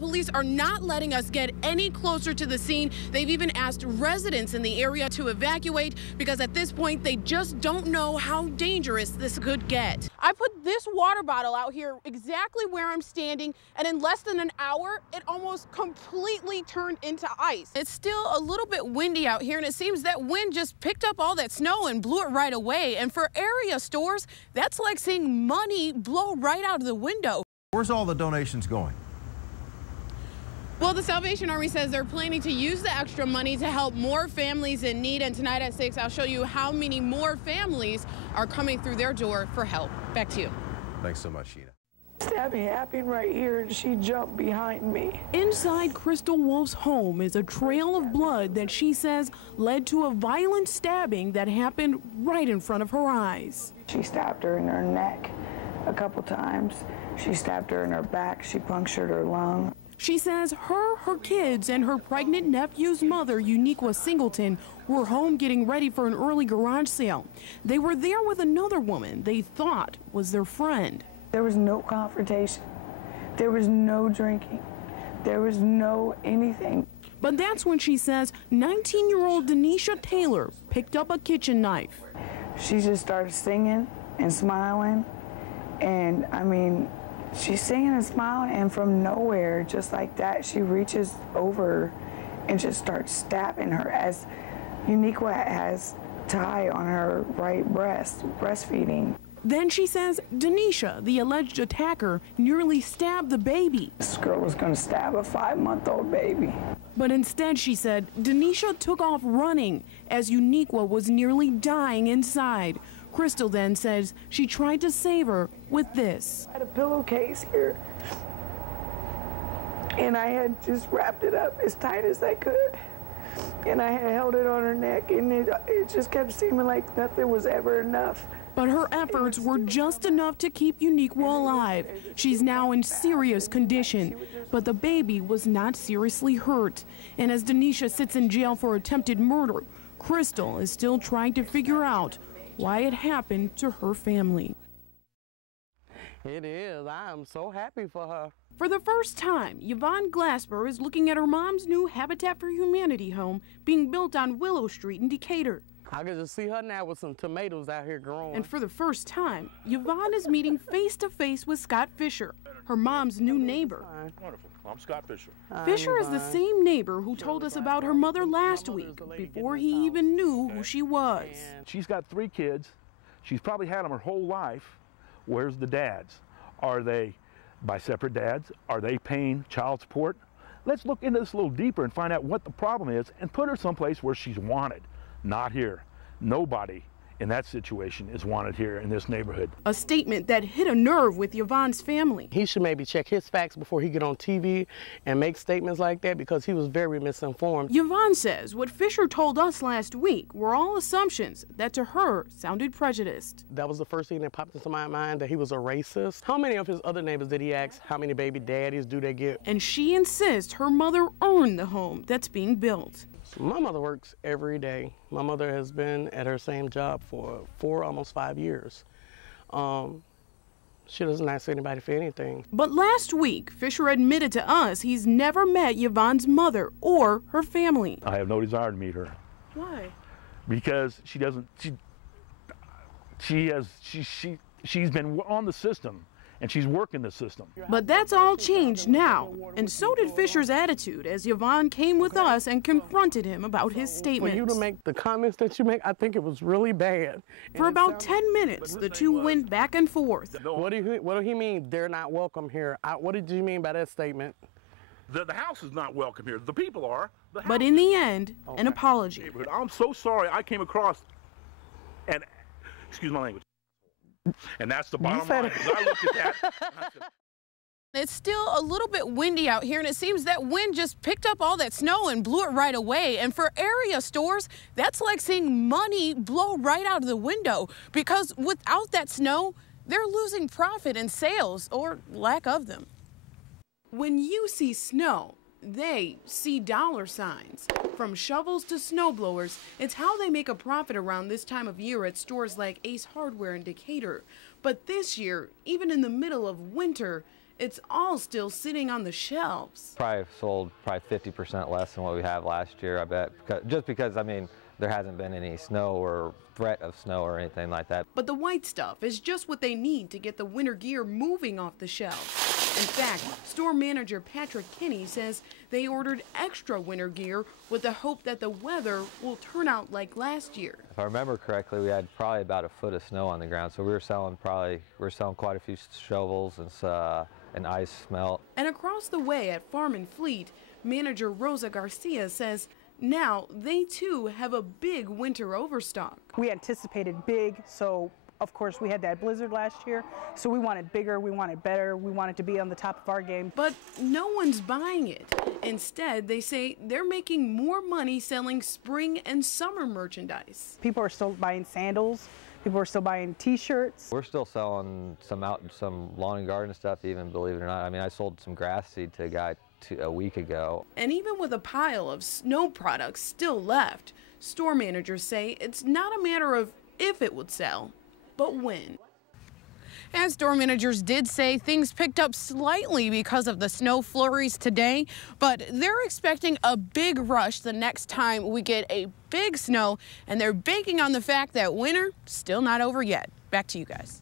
Police are not letting us get any closer to the scene. They've even asked residents in the area to evacuate because at this point they just don't know how dangerous this could get. I put this water bottle out here exactly where I'm standing, and in less than an hour, it almost completely turned into ice. It's still a little bit windy out here, and it seems that wind just picked up all that snow and blew it right away. And for area stores, that's like seeing money blow right out of the window. Where's all the donations going? Well, the Salvation Army says they're planning to use the extra money to help more families in need. And tonight at 6, I'll show you how many more families are coming through their door for help. Back to you. Thanks so much, Sheena. Stabbing happened right here, and she jumped behind me. Inside Crystal Wolf's home is a trail of blood that she says led to a violent stabbing that happened right in front of her eyes. She stabbed her in her neck a couple times. She stabbed her in her back. She punctured her lung. She says her kids, and her pregnant nephew's mother, Uniqua Singleton, were home getting ready for an early garage sale. They were there with another woman they thought was their friend. There was no confrontation. There was no drinking. There was no anything. But that's when she says 19-year-old Denisha Taylor picked up a kitchen knife. She just started singing and smiling, and I mean, she's singing and smiling, and from nowhere, just like that, she reaches over and just starts stabbing her as Uniqua has Ty on her right breast, breastfeeding. Then she says Denisha, the alleged attacker, nearly stabbed the baby. This girl was going to stab a 5-month-old baby. But instead, she said, Denisha took off running as Uniqua was nearly dying inside. Crystal then says she tried to save her with this. I had a pillowcase here, and I had just wrapped it up as tight as I could, and I had held it on her neck, and it just kept seeming like nothing was ever enough. But her efforts were just enough to keep Uniqua alive. She's now in serious condition, but the baby was not seriously hurt. And as Denisha sits in jail for attempted murder, Crystal is still trying to figure out why it happened to her family. It is. I am so happy for her. For the first time, Yvonne Glasper is looking at her mom's new Habitat for Humanity home being built on Willow Street in Decatur. I can just see her now with some tomatoes out here growing. And for the first time, Yvonne is meeting face-to-face with Scott Fisher, her mom's new neighbor. Wonderful. I'm Scott Fisher. Fisher is the same neighbor who told us about her mother last week, before he even knew who she was. She's got 3 kids. She's probably had them her whole life. Where's the dads? Are they by separate dads? Are they paying child support? Let's look into this a little deeper and find out what the problem is and put her someplace where she's wanted. Not here. Nobody in that situation is wanted here in this neighborhood. A statement that hit a nerve with Yvonne's family. He should maybe check his facts before he get on TV and make statements like that, because he was very misinformed. Yvonne says what Fisher told us last week were all assumptions that to her sounded prejudiced. That was the first thing that popped into my mind, that he was a racist. How many of his other neighbors did he ask how many baby daddies do they get? And she insists her mother earned the home that's being built. My mother works every day. My mother has been at her same job for almost 5 years. She doesn't ask anybody for anything. But last week, Fisher admitted to us he's never met Yvonne's mother or her family. I have no desire to meet her. Why? Because she's been on the system, and she's working the system. But that's all changed now, and so did Fisher's attitude as Yvonne came with us and confronted him about his statements. For you to make the comments that you make, I think it was really bad. For about 10 minutes, the two went back and forth. What do he mean they're not welcome here? What did you mean by that statement? The house is not welcome here. The people are. But in the end, an apology. I'm so sorry I came across, and excuse my language. And that's the bottom line, because I looked at that. It's still a little bit windy out here, and it seems that wind just picked up all that snow and blew it right away. And for area stores, that's like seeing money blow right out of the window, because without that snow, they're losing profit in sales, or lack of them. When you see snow, they see dollar signs. From shovels to snowblowers, it's how they make a profit around this time of year at stores like Ace Hardware in Decatur. But this year, even in the middle of winter, it's all still sitting on the shelves. Probably sold 50% less than what we have last year, I bet. Just because, I mean, there hasn't been any snow or threat of snow or anything like that. But the white stuff is just what they need to get the winter gear moving off the shelves. In fact, store manager Patrick Kinney says they ordered extra winter gear with the hope that the weather will turn out like last year. If I remember correctly, we had probably about a foot of snow on the ground, so we were selling quite a few shovels and ice melt. And across the way at Farm and Fleet, manager Rosa Garcia says now they too have a big winter overstock. We anticipated big, so of course we had that blizzard last year, so we wanted bigger, we wanted better, we wanted to be on the top of our game. But no one's buying it. Instead, they say they're making more money selling spring and summer merchandise. People are still buying sandals. People are still buying t-shirts. We're still selling some lawn and garden stuff, even, believe it or not. I mean, I sold some grass seed to a guy a week ago. And even with a pile of snow products still left, store managers say it's not a matter of if it would sell, but when. As store managers did say, things picked up slightly because of the snow flurries today, but they're expecting a big rush the next time we get a big snow, and they're banking on the fact that winter still not over yet. Back to you guys.